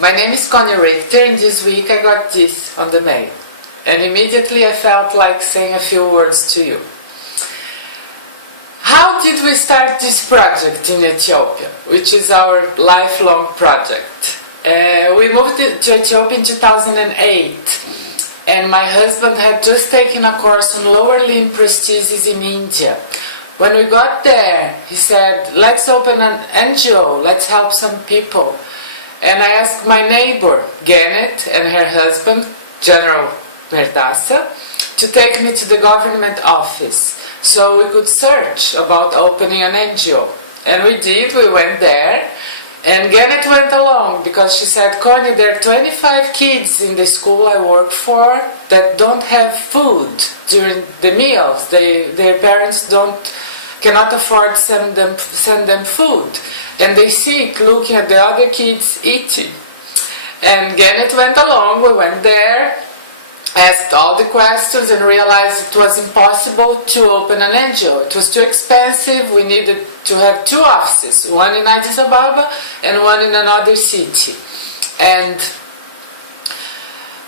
My name is Connie Richter, and this week I got this on the mail. And immediately I felt like saying a few words to you. How did we start this project in Ethiopia, which is our lifelong project? We moved to Ethiopia in 2008, and my husband had just taken a course on lower limb prosthesis in India. When we got there, he said, let's open an NGO, let's help some people. And I asked my neighbor, Janet, and her husband, General Mekdela, to take me to the government office so we could search about opening an NGO. And we did, we went there, and Janet went along because she said, Connie, there are 25 kids in the school I work for that don't have food during the meals. Their parents cannot afford to send them food. And they sit looking at the other kids eating. And Janet went along, we went there, asked all the questions and realized it was impossible to open an NGO. It was too expensive, we needed to have two offices, one in Addis Ababa and one in another city. And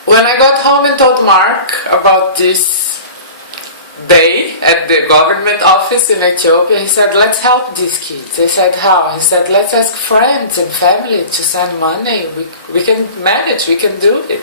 when I got home and told Mark about this day at the government office in Ethiopia, he said, let's help these kids. I said, how? He said, let's ask friends and family to send money. We can manage, we can do it.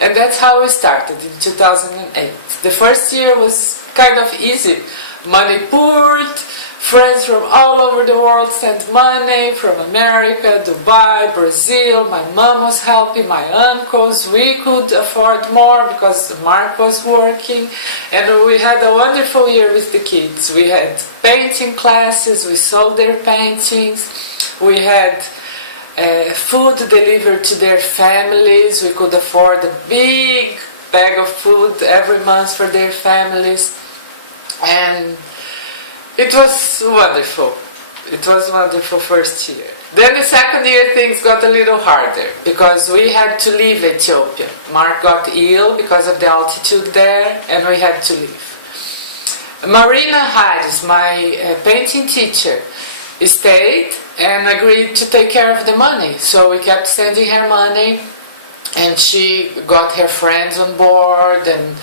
And that's how we started in 2008. The first year was kind of easy. Money poured, friends from all over the world sent money, from America, Dubai, Brazil. My mom was helping, my uncles. We could afford more because Mark was working. And we had a wonderful year with the kids. We had painting classes, we sold their paintings, we had food delivered to their families. We could afford a big bag of food every month for their families. And it was wonderful. It was wonderful first year. Then the second year things got a little harder because we had to leave Ethiopia. Mark got ill because of the altitude there and we had to leave. Marina Harris, my painting teacher, stayed and agreed to take care of the money. So we kept sending her money and she got her friends on board and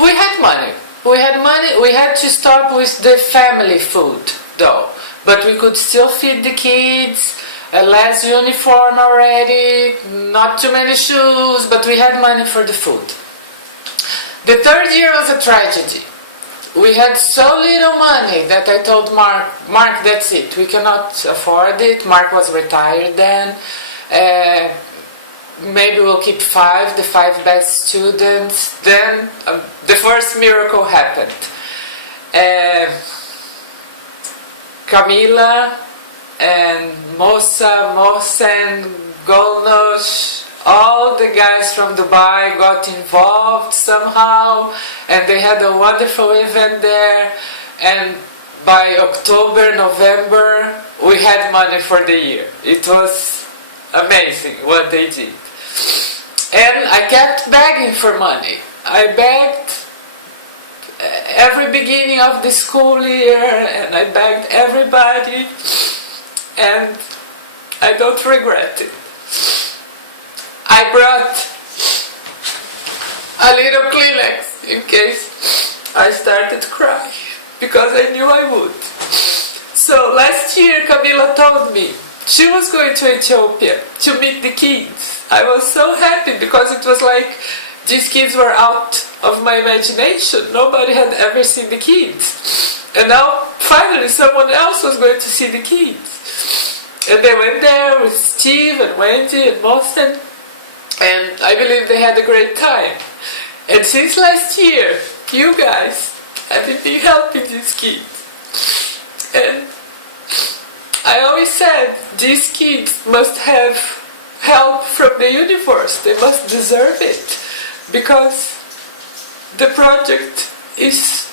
we had money. We had to stop with the family food though, but we could still feed the kids, less uniform already, not too many shoes, but we had money for the food. The third year was a tragedy. We had so little money that I told Mark, that's it, we cannot afford it. Mark was retired then. Maybe we'll keep the five best students. Then the first miracle happened. Camila and Mohsen, Golnosh, all the guys from Dubai got involved somehow, and they had a wonderful event there. And by October, November, we had money for the year. It was amazing what they did. And I kept begging for money. I begged every beginning of the school year, and I begged everybody, and I don't regret it. I brought a little Kleenex in case I started crying, because I knew I would. So last year Camila told me she was going to Ethiopia to meet the kids. I was so happy because it was like these kids were out of my imagination. Nobody had ever seen the kids. And now finally someone else was going to see the kids. And they went there with Steve and Wendy and Mohsen. And I believe they had a great time. And since last year, you guys have been helping these kids. And I always said, these kids must have help from the universe. They must deserve it. Because the project is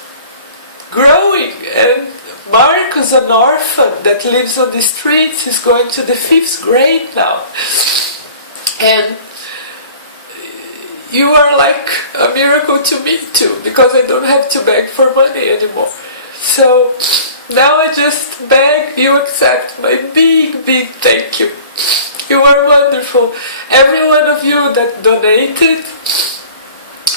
growing. And Marcus, an orphan that lives on the streets, is going to the 5th grade now. And you are like a miracle to me too, because I don't have to beg for money anymore. So now I just beg you accept my big thank you. You are wonderful. Every one of you that donated,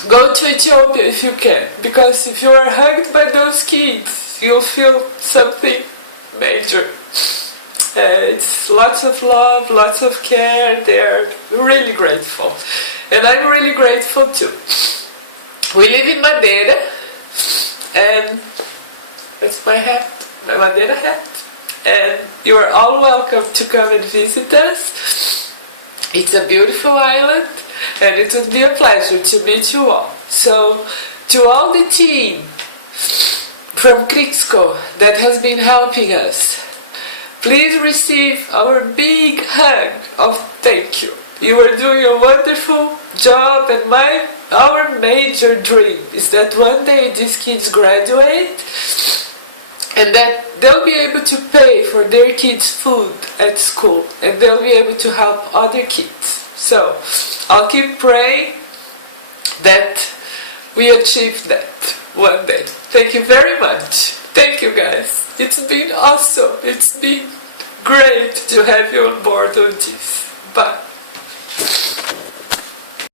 go to Ethiopia if you can, because if you are hugged by those kids, you'll feel something major. It's lots of love, lots of care. They're really grateful. And I'm really grateful too. We live in Mekdela, and that's my hat, my Mekdela hat. And you are all welcome to come and visit us. It's a beautiful island, and it would be a pleasure to meet you all. So, to all the team from Clicksco that has been helping us, please receive our big hug of thank you. You are doing a wonderful job, and our major dream is that one day these kids graduate and that they'll be able to pay for their kids' food at school, and they'll be able to help other kids. So, I'll keep praying that we achieve that one day. Thank you very much. Thank you, guys. It's been awesome. It's been great to have you on board on this. Bye.